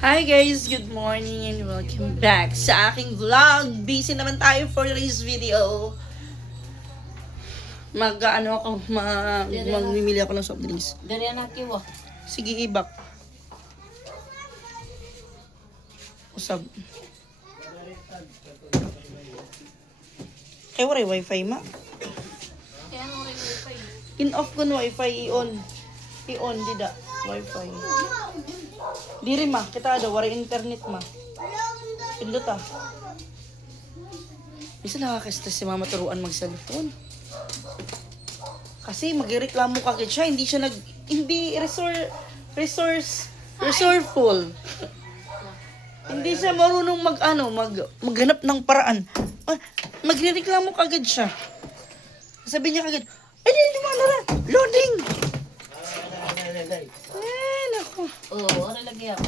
Hi guys, good morning and welcome back sa aking vlog. Busy naman tayo for this video. Magmimili ako ng soft drinks. Dari anak kiwa. Sige, ibak. Usab. Kaya waray wifi ma. Kaya ano rin wifi? In-off ko no wifi, i-on. I-on, dida. Wifi. Diri ma, kita ada waray internet ma. Pindot ah. Bisa nakaka-stress si mama turuan mag-cellphone. Kasi magreklamo kagad siya, hindi resourceful. Hindi siya marunong maghanap ng paraan. Magreklamo kagad siya. Sabi niya kagad, ay, hindi mo loading! Eh, naku. Oo, ano lagi ako?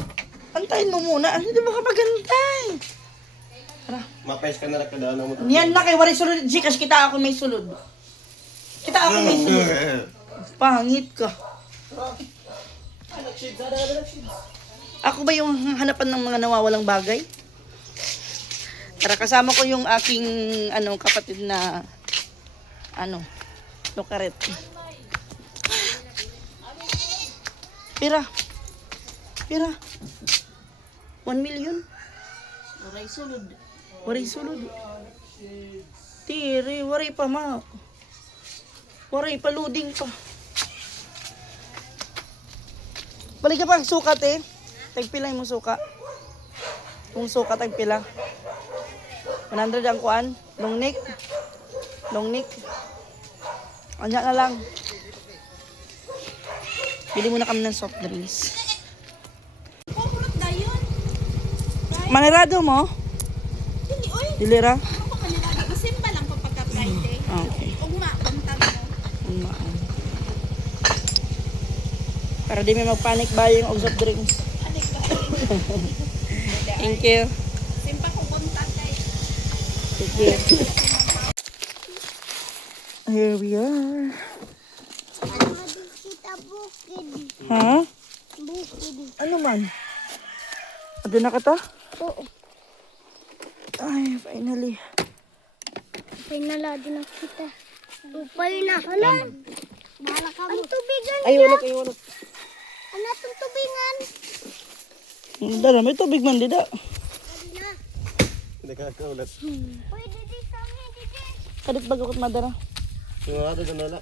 Antayin mo muna. Hindi ba kapagantay? Mapes ka na rin kada mo. Yan na kay Wari sulod. Gcash, kita ako may sulod. Kita ako may sulod. Pangit ka. Ako ba yung hanapan ng mga nawawalang bagay? Tara, kasama ko yung aking kapatid na lokaret. Pira. 1 million. Waray sulod. Waray sulod. Tiri, waray pa ma. Waray pa, loading pa. Balik ka pa, sukat eh. Tagpila yung suka. Kung suka, tagpila. 100 ang kuan. Long neck. Anya na lang. Bili muna kami ng soft drinks. Manirado mo? Dili ra? Simba lang po pagka-Friday. Okay. Ugma, punta mo. Para di may magpanic buying og soft drinks. Thank you. Simpa ko punta tayo. Thank you. Here we are. Kita bukid. Ha? Bukid. Ano man? Ado na ka ta? Oo. Ay, finally. Pinala din ang kita. Upay na. Hala. Bahala ka mo. Ang tubigan. Ay, wala. Ano itong tubingan? Dara, may tubig man, dida. Na. Hindi ka kaulat. Pwede di kami, didi. Kadit bagakot madara. Yung ano doon nala.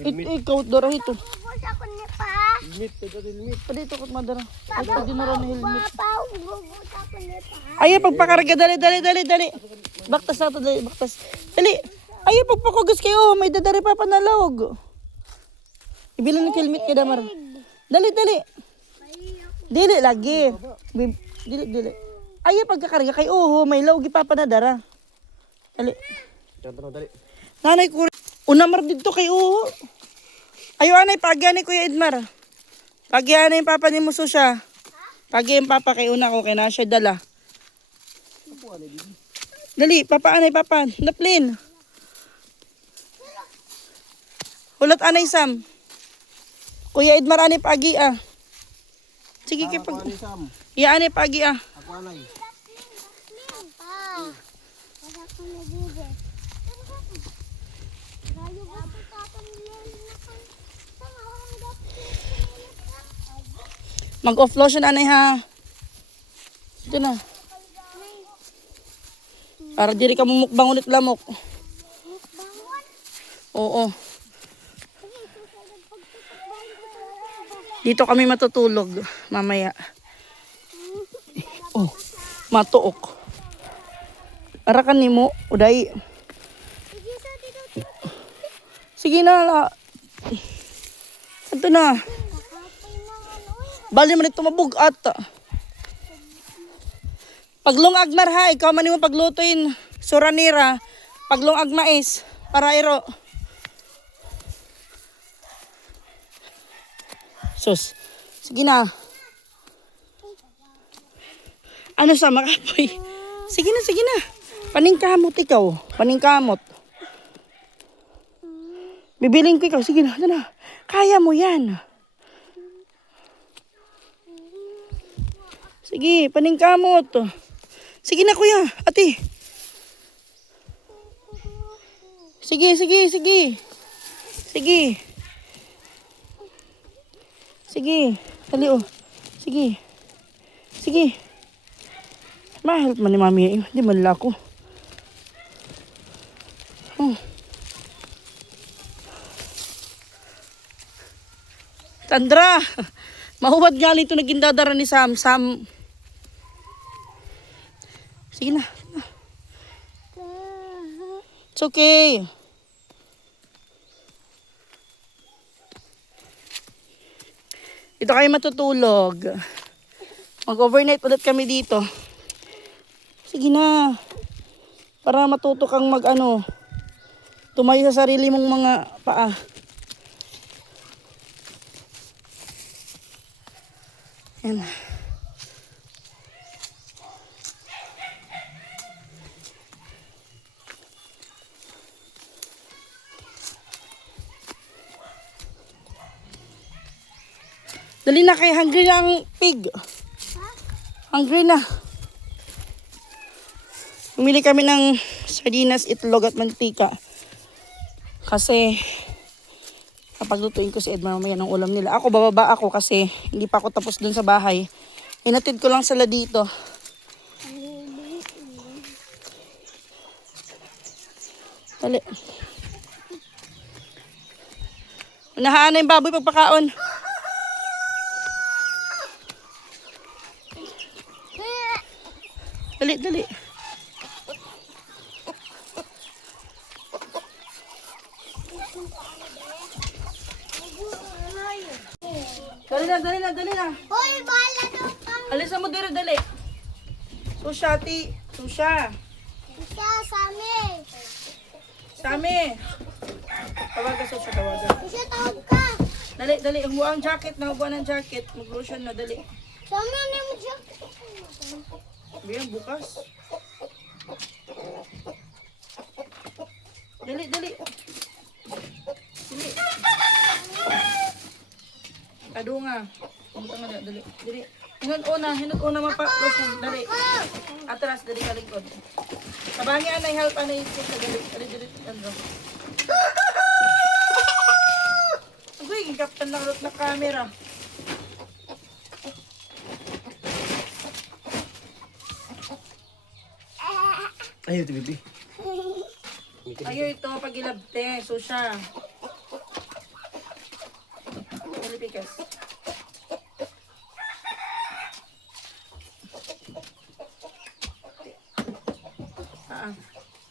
Ikaw, dara ito. Bubos ako ni pa. Helmet, ito helmet. Kadito kot madara. Ay, pwede na rin na helmet. Papa, bubos ako ni pa. Ay, pagpakarga, dali. Baktas na ito, dali, baktas. Dali. Ay, pagpakugas kayo, may dadari pa panalawag. Ibilan ng helmet kay Damar. Dali. Dili lagi. Dili. Ay, pagkakarga kayo, may lawag ipapanadara. Dali. Dali. Nanay ko, unamar dito kay uho. Ayo anay, pagyan ni Kuya Edmar. Pagyan yung papa ni Muso siya. Pagyan yung papa kay una ko, kay na siya dala. Dali, papa. Naplin. Hulat anay Sam. Kuya Edmar anay pagi ah. Sige kay pag... Sam. Iya anay pagi ah. Ako anay. Pa. Wala ko na didi. Rayo ba ito tatang Mag-off lotion anay ha. Ito na. Para diri ka mumukbang ulit lamok. Oo. Dito kami matutulog mamaya. Oh, matuok. Arakan nimo, uday. Sige na la. Ito na. Bali man ito mabugat. Paglong agmar ha, ikaw man mo paglutuin suranira. Paglong agmais para iro. Sus. Sige na. Ano sa makapoy? Sige na. Paningkamot ikaw. Bibiling ko ikaw. Sige na. Kaya mo yan. Sige, paningkamot. Sige na kuya, ate. Sige, sige, sige. Sige. Sige. Dali oh. Sige. Sige. Ma-help man ni mami. Hindi man lako. Oh. Tandra. Mahuwad galing ito naging dadara ni Sam. Sam. Sige na. It's okay. Dito kayo matutulog. Mag-overnight ulit kami dito. Sige na. Para matuto kang tumayo sa sarili mong mga paa. Yan. Dali na kay hungry na ang pig. Hungry na. Bumili kami ng sardinas, itlog at mantika. Kasi kapag lutuin ko si Edmar mamaya ng ulam nila. Ako bababa ako kasi hindi pa ako tapos dun sa bahay. Inatid ko lang sila dito. Dali. Unahaan na yung baboy pagpakaon. Dali, dali. Dali na, dali na. Hoy, bahala daw kang Alisan mo diri, dali. Susha, ti. Susha. isa sa amin. Sami. Tawagan, Susha, tawagan. Isa tawag ka. Dali, dali. Huwag ang jacket. Nahubuan ang jacket. Mag-lotion na, dali. Sa amin mo siya. Biyan, bukas. Dali, dali. Dali. Ado nga. Punta nga, dali. Dali. Hinut una mapa-lotion. Dali. Atras, dali ka likod. Sabangi anay, help anay. Dali, dali, dali. Andro. Uy, kaptan lang rot na camera. Ayaw, ito, baby. Ayaw ito, pag-ilabte. So siya. Pilipikas.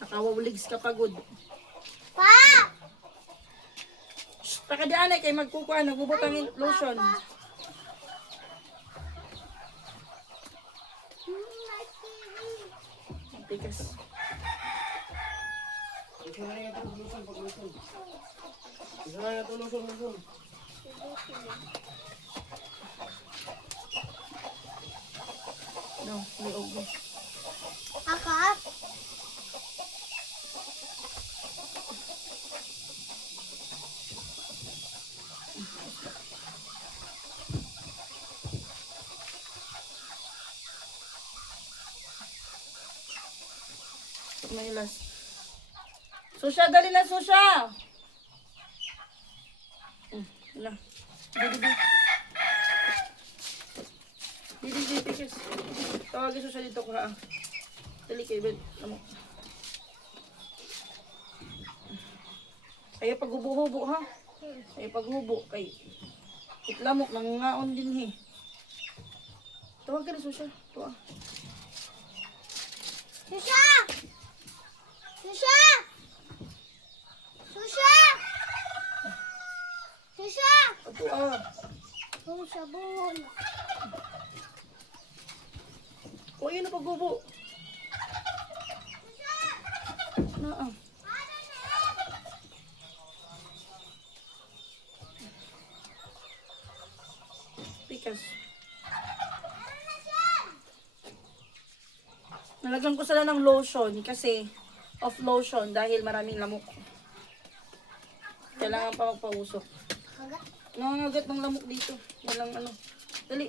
Nakawawligs ka pagod. Pa! Shh, pakadaan ay kay magkukuha. Nagbubutang lotion. Pikas. Isa na nga ito, luson. No, liog. Ako? May last. Susha, dali na, Susha! Wala. Didi, pikas. Tawagin Susha dito ko ha. Dali kayo, Ben. Lamok. Ayaw paghubo-hubo ha. Ayaw paghubo. Kay itlamok, nangungaon din Tawagin na, Susha. Tuwa. Susha! Susha! Susha! Susha! Tuwa. Oh, sabon. O, yun na paghubo. Naa. Pikas. Nalagyan ko sila ng lotion kasi off lotion dahil maraming lamok. Kailangan pa magpausok. Nangangagat ng lamok dito. Walang Dali.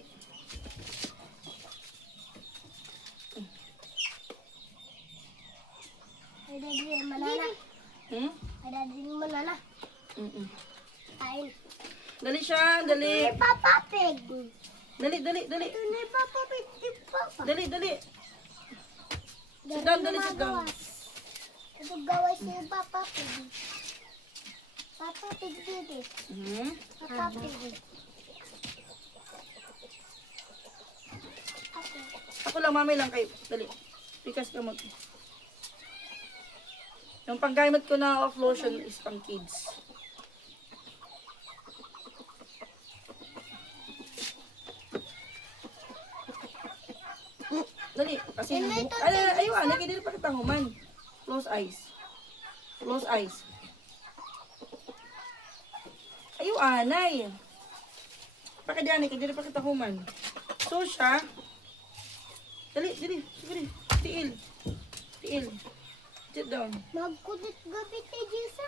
din manana. Hmm? Ada din manana. Mm-mm. Kain. Dali siya, dali. Papa Pig. Dali, dali, dali. Ito ni Papa Pig. Papa. Dali, dali. Sit down, dali, sit down. Ito gawa si Papa Pig. Papa Pig dito. Hmm? Papa Pig. Ako lang, mami lang kayo. Dali. Pikas ka mag... Yung panggamit ko na of lotion is pang kids. Dali, kasi yung buhok. Ay, ayun, dili pa kita human. Close eyes. Close eyes. Ayun, anay. Pakidani, dili pa kita human. So siya. Dali, dali, dali. Tiil. Tiil. Sit down. Magkudit gabi tayo Jisa.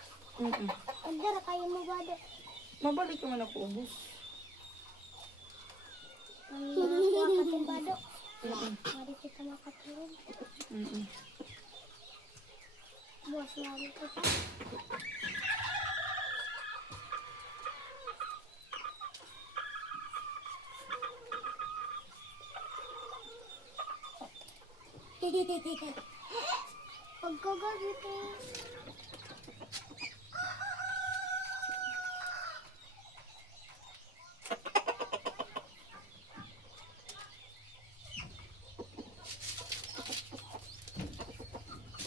Agdara kayo mo ba do? Mabalik ka man ako, ubus. Makakuha ka din ba do? Mari kita makatulog. Buwas lagi kita. Pagkagabi tayo.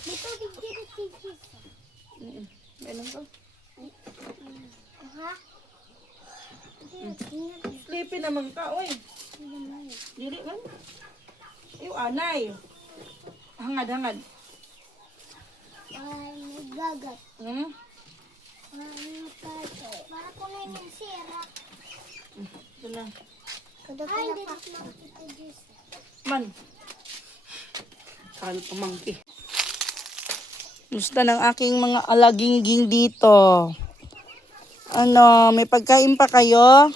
Dito bigyan ng tigis. Meron ka? Ha? Sleepy naman ka, oy. Dili man. Ayun, anay. Hangad, hangad. Ay, gagat. Hmm? Ay, pato. Para ko na yung sira. Ito na. Ay, hindi na makita Diyos. Man. Saan pamangki. Gusto ng aking mga alagingging dito. Ano, may pagkain pa kayo?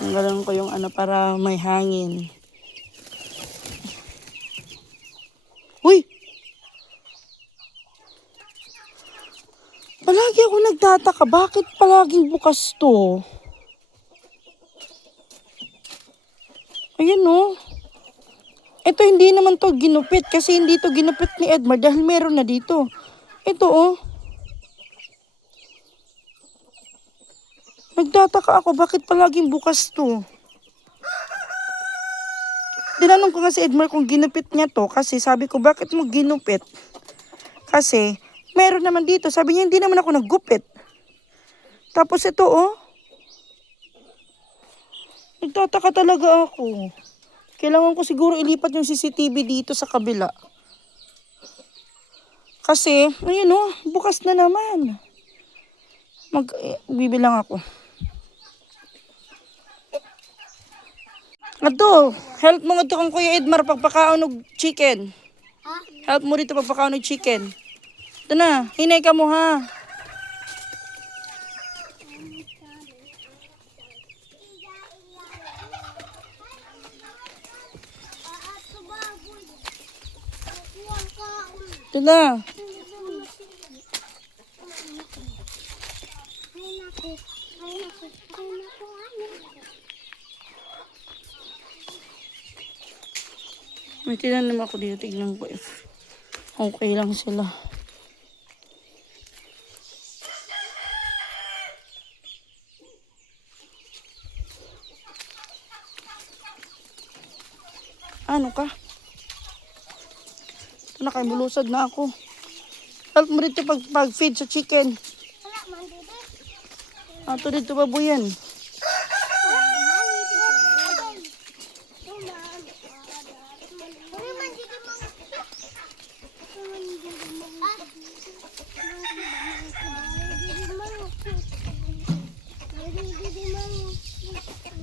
Tanggalan ko yung ano para may hangin. Uy! Palagi ako nagtataka, bakit palaging bukas to? Ayan oh. Ito hindi naman to ginupit kasi hindi to ginupit ni Edmar dahil meron na dito. Ito oh. Nagtataka ako bakit palaging bukas to. Tinanong ko nga si Edmar kung ginupit niya to kasi sabi ko bakit mo ginupit? Kasi meron naman dito. Sabi niya hindi naman ako naggupit. Tapos ito oh. Nagtataka talaga ako. Kailangan ko siguro ilipat yung CCTV dito sa kabila. Kasi, ayun oh, bukas na naman. Bibilang ako. Ato, help mo nga ito kang Kuya Edmar pagpakaon ng chicken. Ha? Help mo dito pagpakaon ng chicken. Ito na, hinay ka mo ha. Ito na. May tinanim ako dito. Tignan ko if okay lang sila. Ano ka? Ito na kayo, bulusad na ako. Help mo dito pag-feed sa chicken. Wala man dito. Ato dito babuyan.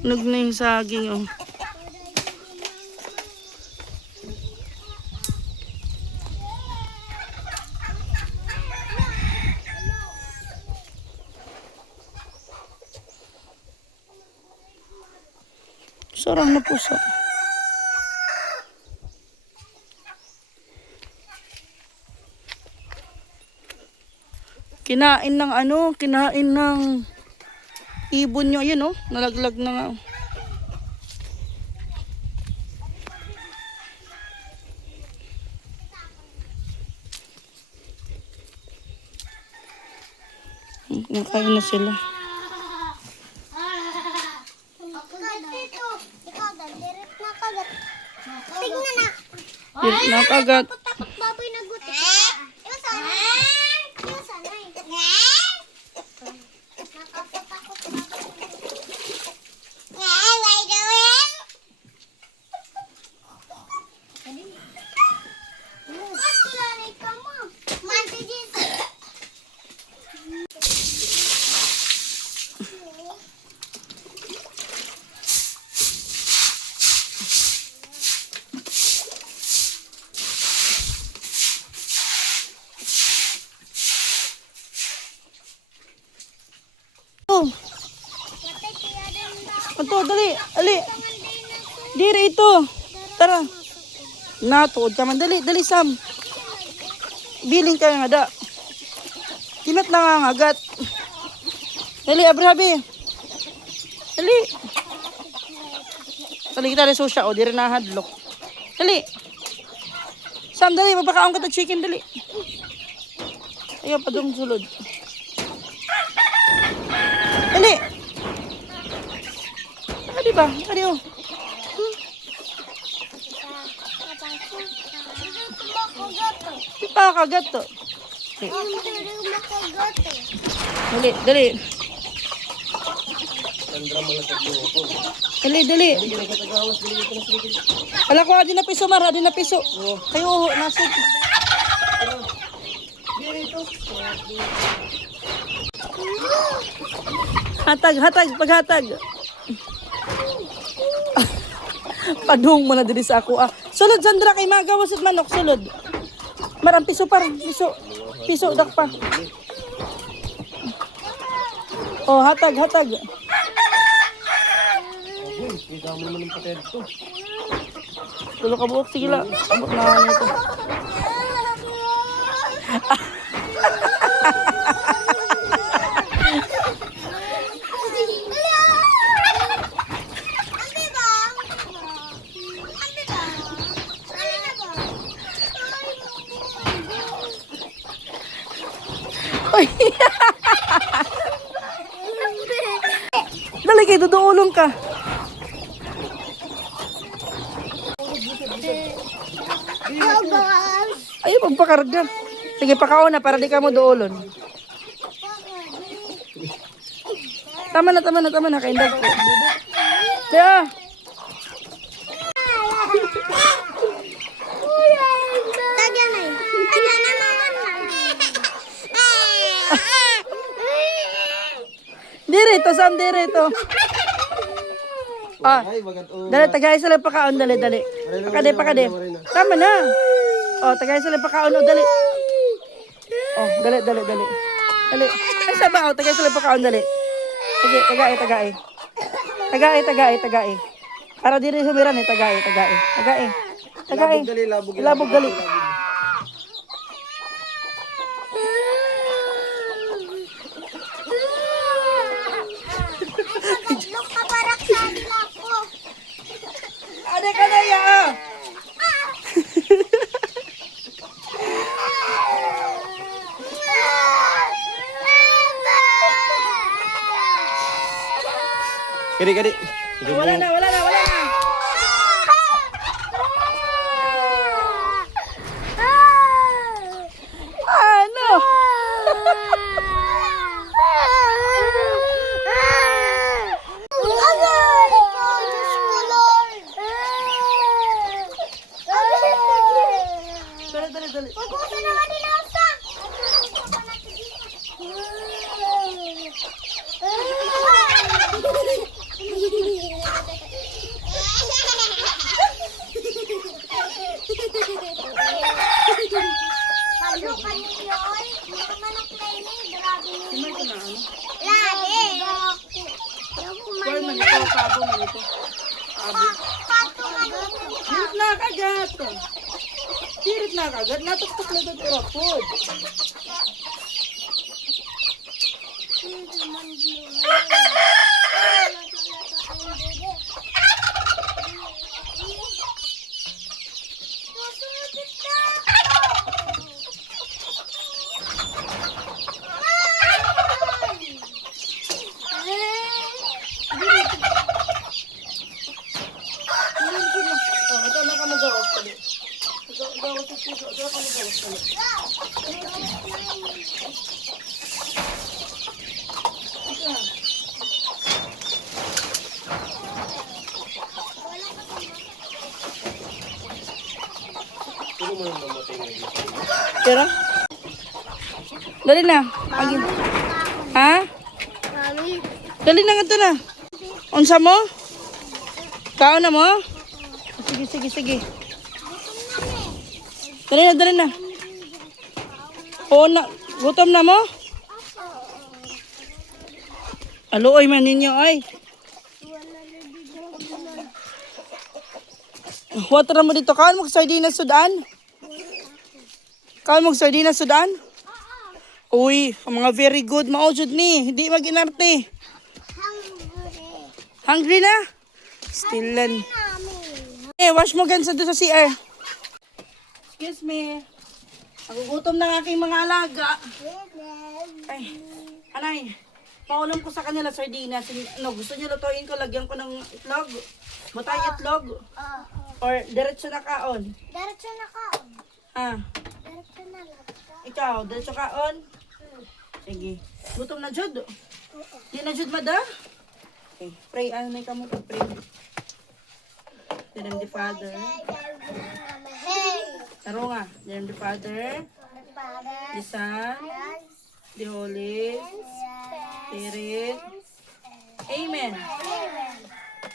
Nag na yung saging oh. Sarang na puso. Kinain ng ano, kinain ng ibon nyo. Ayun oh, nalaglag na nga. Nakain na sila. Kagat dito. Ikaw, dalirit na kagat. Tignan na. Dirit na kagat. Takot baboy na gutit. Iwasan. Iwasan na eh. Nakapatakot baboy. Why doing? Ba't kilalay ka mo? Mante Jesus. Oh, Patay kaya din ba? ito, dali. Ali. Manday na to. Dire ito. Tara. Natuod ka man. Dali, dali Sam. Biling ka nga da. Kinat na nga agat. Dali, Abrahabi. Dali. Dali kita rin susya o. Dire na hadlok. Dali. Sam, dali. Mapakaon ka to chicken. Dali. Ayaw pa doon sulod. Dali. Adi ba? Adi oh. Pipa kagat to. Dali, dali. Dali, dali. Ala ko adi na piso mar, adi na piso. Kayo nasod. Hatag, hatag, paghatag. Padung mo na diri sa ako ah. Sulod Sandra kay magawas at manok sulod. Marang piso par, piso. Piso dak pa. Oh, hatag, hatag. Kita mo naman ng pater to. Tulo ka buok sige la. Abot na nito. Oy. Dali kay duduulong ka. Ay, pagpakarga. Sige, pakaon na para di ka mo duulon. Tama na, tama na, tama na. Kaindag ko. Kaya. Dirito, Sam, dirito. Ah, Ay, bagat o. dali, tagay sila pakaon, dali, dali. Pakade, pakade. Tama na. Oh, tagay sila pakaon, oh, dali. Oh, dali, dali, dali. Dali. Ay, saba, oh, tagay sila pakaon, dali. Sige, tagay, tagay. Tagay, tagay, tagay. Para diri humiran eh, tagay, tagay. Tagay. Tagay. Labog gali, labog. Labog gali. Look ka parak sa nila ko. Ada ka na ya. Kadi, kadi. Wala na, wala na, wala na. Ano? Dali, dali, dali. Kuya man ito, kabo man ito. Dirit na kagat. Dirit na kagat. Natuktok lang ito rapod. Oh, ito na ka mag-gawas ulit. Gawas ito, ito ka mag-gawas ulit. Sino mo nang mamatay ngayon? Tira? Dali na. Agi. Ha? Mami. Dali na nga ito na. Unsa mo? Kao na mo? Sige, sige, sige. Dali na, dali na. Oo na. Gutom na mo? Alo, oy man ninyo, ay. Water mo dito. Kaon mo sardinas sudan? Kaon mo sardinas sudan? Uy, ang mga very good. Mausod ni. Hindi mag-inarte. Hungry na? Stillan. Eh, wash mo gansa doon sa CR. Excuse me. Nagugutom na ang aking mga alaga. Ay, anay. Paulam ko sa kanila sardinas. Ano, gusto niyo lutuin ko, lagyan ko ng itlog? Matay itlog? Or diretso na kaon? Diretso na ka. Ah, Diretso na lang. ikaw, diretso kaon? Sige. Gutom na jud. Di na jud mada? Okay, pray. Ano na ikaw mo pray? Dear the Father. Hey! Taro nga. Dear the Father, Father, the Son, the Holy Spirit. Amen.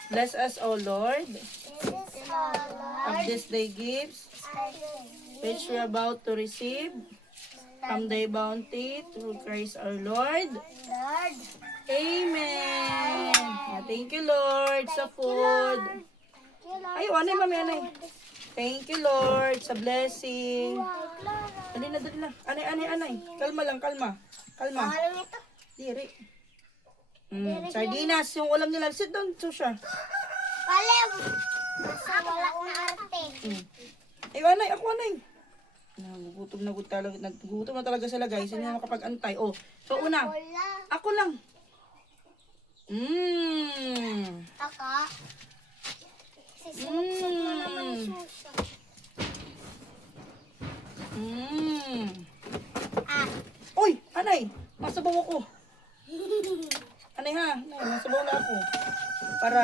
Bless us, O Lord, of this day gifts, which we are about to receive from thy bounty through Christ our Lord. Lord, Amen. Thank you, Lord, sa food. Ay, anay, mami, anay. Thank you, Lord, sa blessing. Dali na, dali na. Anay, anay, anay. Kalma lang, kalma. Kalma. alam ito. Diri. Sardinas, yung ulam nila. Sit down, Susha. Palim! Basta wala na arte. Ay, anay, ako, anay. Nagugutom na talaga sila, guys. Hindi na makapag-antay. Oh, so una. Wala. Ako lang. Mmm. Taka. Sisunod-sunod na naman ang susa. Uy, anay. Masabaw ako. Anay ha. Anay, masabaw na ako. Para,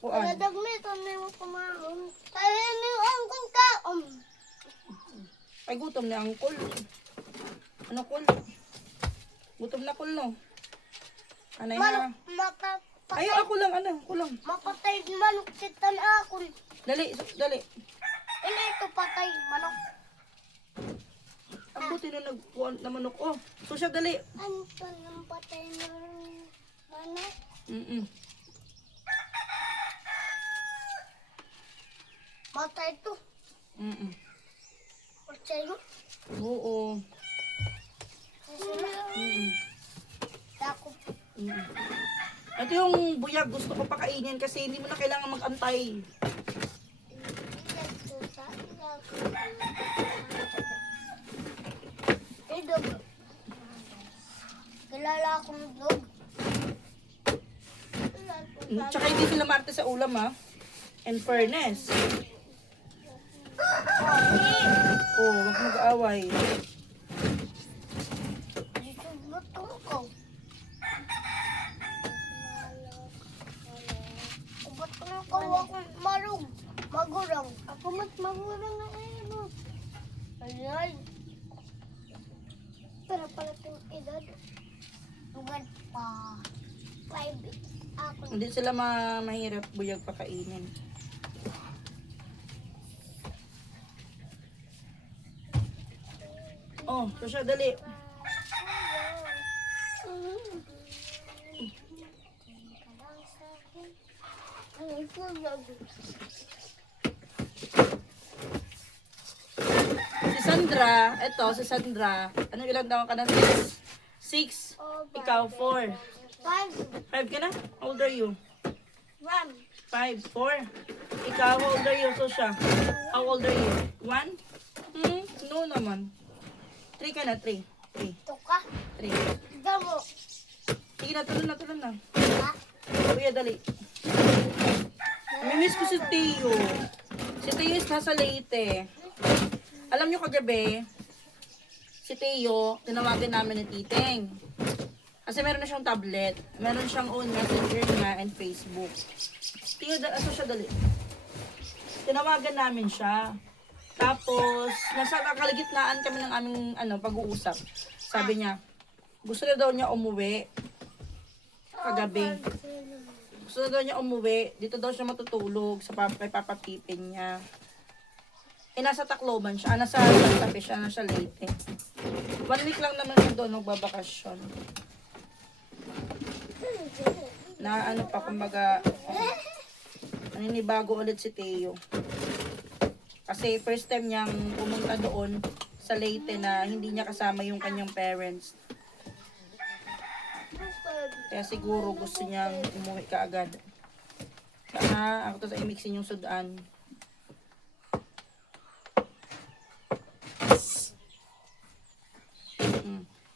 kuan. Nadagmit, ano yung kumaon? Kaya ano yung angkong kaon? Ay, gutom na ang kul. Ano kul? Gutom na kul, no? Anay ha. Ay, ako lang, ano, ako lang. Mapatay manok sitan akon. Dali, dali. Ano ito patay manok? Ang buti na nagkuhan na manok. Oh, so siya, dali. Ano pa nang patay na manok? Matay ito. Patay mo? Oo. Dako. Ito yung buyag, gusto ko pakainin kasi hindi mo na kailangan mag-antay. Dog. Kilala akong dog. Tsaka hindi sila marte sa ulam, ha? In fairness. Oh, wag mag-aaway. Dito butong ko. Butong ko akong marong. Magurang. Ako mas magurang na ano. Ayay. Pero pala itong edad. Tugad pa. 5. Ako. Hindi sila mahirap buyag pakainin. Oh, so siya, dali. Si Sandra, eto, si Sandra, ano ilang taon ka na? 6 6. Ikaw, 4. 5. 5 ka na? How old are you? 1. 5, 4. Ikaw, how old are you? So siya. How old are you? 1? No naman. 3 ka na, 3. 3. Ito ka. 3. Damo. Sige na, tulon na. Ha? Kuya, dali. Mimiss ko si Teo. Si Teo is nasa Leyte. Alam niyo kagabi, si Teo, tinawagan namin ni Titeng. Kasi meron na siyang tablet. Meron siyang own messenger niya and Facebook. Teo, aso siya dali. Tinawagan namin siya. Tapos, nasa kalagitnaan kami ng aming pag-uusap. Sabi niya, gusto na daw niya umuwi kagabi. Gusto na daw niya umuwi. Dito daw siya matutulog sa kay Papa Pipin niya. Nasa Tacloban siya. Nasa Tabi siya. Nasa Leyte. 1 week lang naman siya doon magbabakasyon. Na pa, kumbaga, naninibago ulit si Teo. Kasi first time niyang pumunta doon sa Leyte na hindi niya kasama yung kanyang parents. Kaya siguro gusto niyang umuwi kaagad. Kaya ako to sa imiksin yung sudan.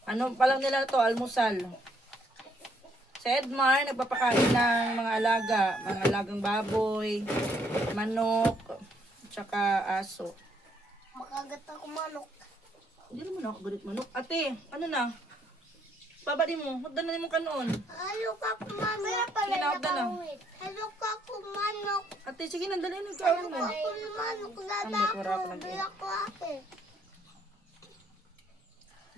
Ano pa lang nila to, almusal. Si Edmar, nagpapakain ng mga alagang baboy, manok, tsaka aso. Makagat ako manok. Hindi naman ako galit manok. Ate, ano na? Babadi mo, hagdan na mo kanoon. Ayaw ka kumanok. Ginawag na. Ayaw ka kumanok. Ate, sige, nandali na ikaw mo. Ako manok. Ang Lada bakura ko. ko lang Bila ko ate.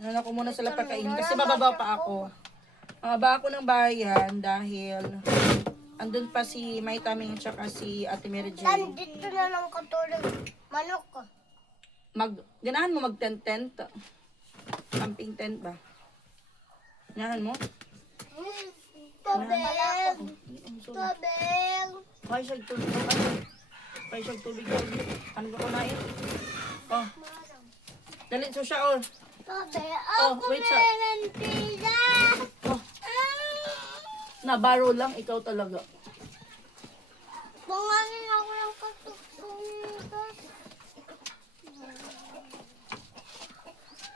Ano ko muna sila pagkain kasi bababa pa ako. Bababa ako ng bayan dahil andun pa si May Taming at saka si Ate Mary Jane. Dito na lang katulog. Manok ko. Ganahan mo mag-tent. Camping tent ba? Ganahan mo? Tobel. Tobel. Ay, siya tubig. Ay, siya tubig. Ano ba kumain? Oh. Dali, so siya, oh. Tobel. Oh, Ako wait, sir. meron pizza. Oh. Nabaro lang, ikaw talaga. Bungangin ako ng katutunan.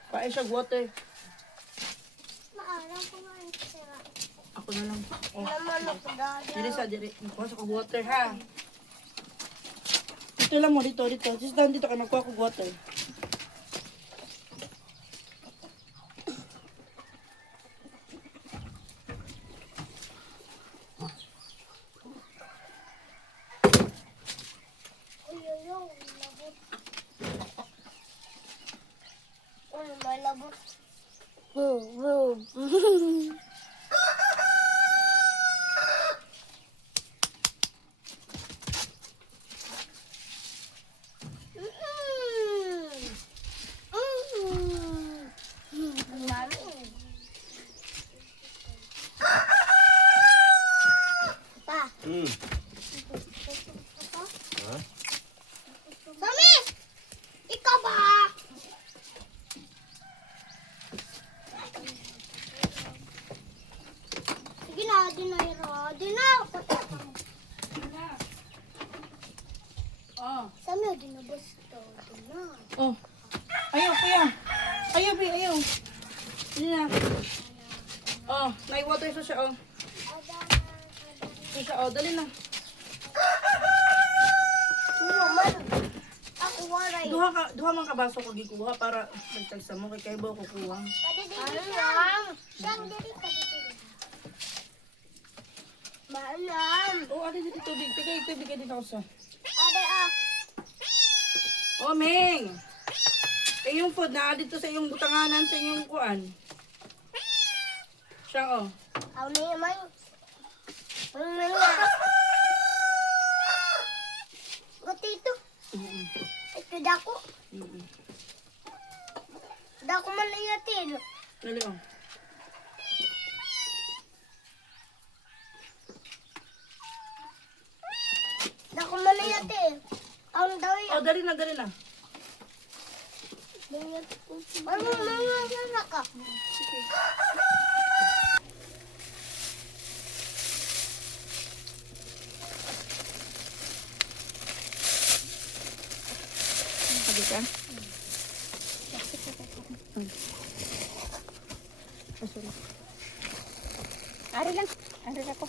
Pae siya water. Maalam ko nga yung sira. Ako na lang. Oh. Naman ako dada. Dili sa dili. Magkuha sa water ha. Dito lang mo, dito. Just down dito ka, magkuha ko water. May labot. Boom, boom. Hmm. Mami! Ikaw ba? Sige na, di na. Oh. Sami, di na basta. Di na. Oh. Ayaw, kuya. Ayaw. Dili na. Oh, may water sa siya, oh. Siya, oh, dali na. Ako waray. Duha man ka baso ko gikuha para magtagsa mo kay kayo ba kukuha. Ano lang? Siyang diri ka dito. Maalam. Oh, ate dito tubig. Bigay dito ako sa. Ade ah. Oh, Meng. Yung food na dito sa iyong butanganan sa iyong kuan. Siya, oh. Ako na naman. Ang mga. Gatito. Ito dako. Dako man na yatin. Dali, oh. Dako man na yatin. Ang daw Oh, dali na. yan. Ano ka? ka? Ari lang. Ari ako.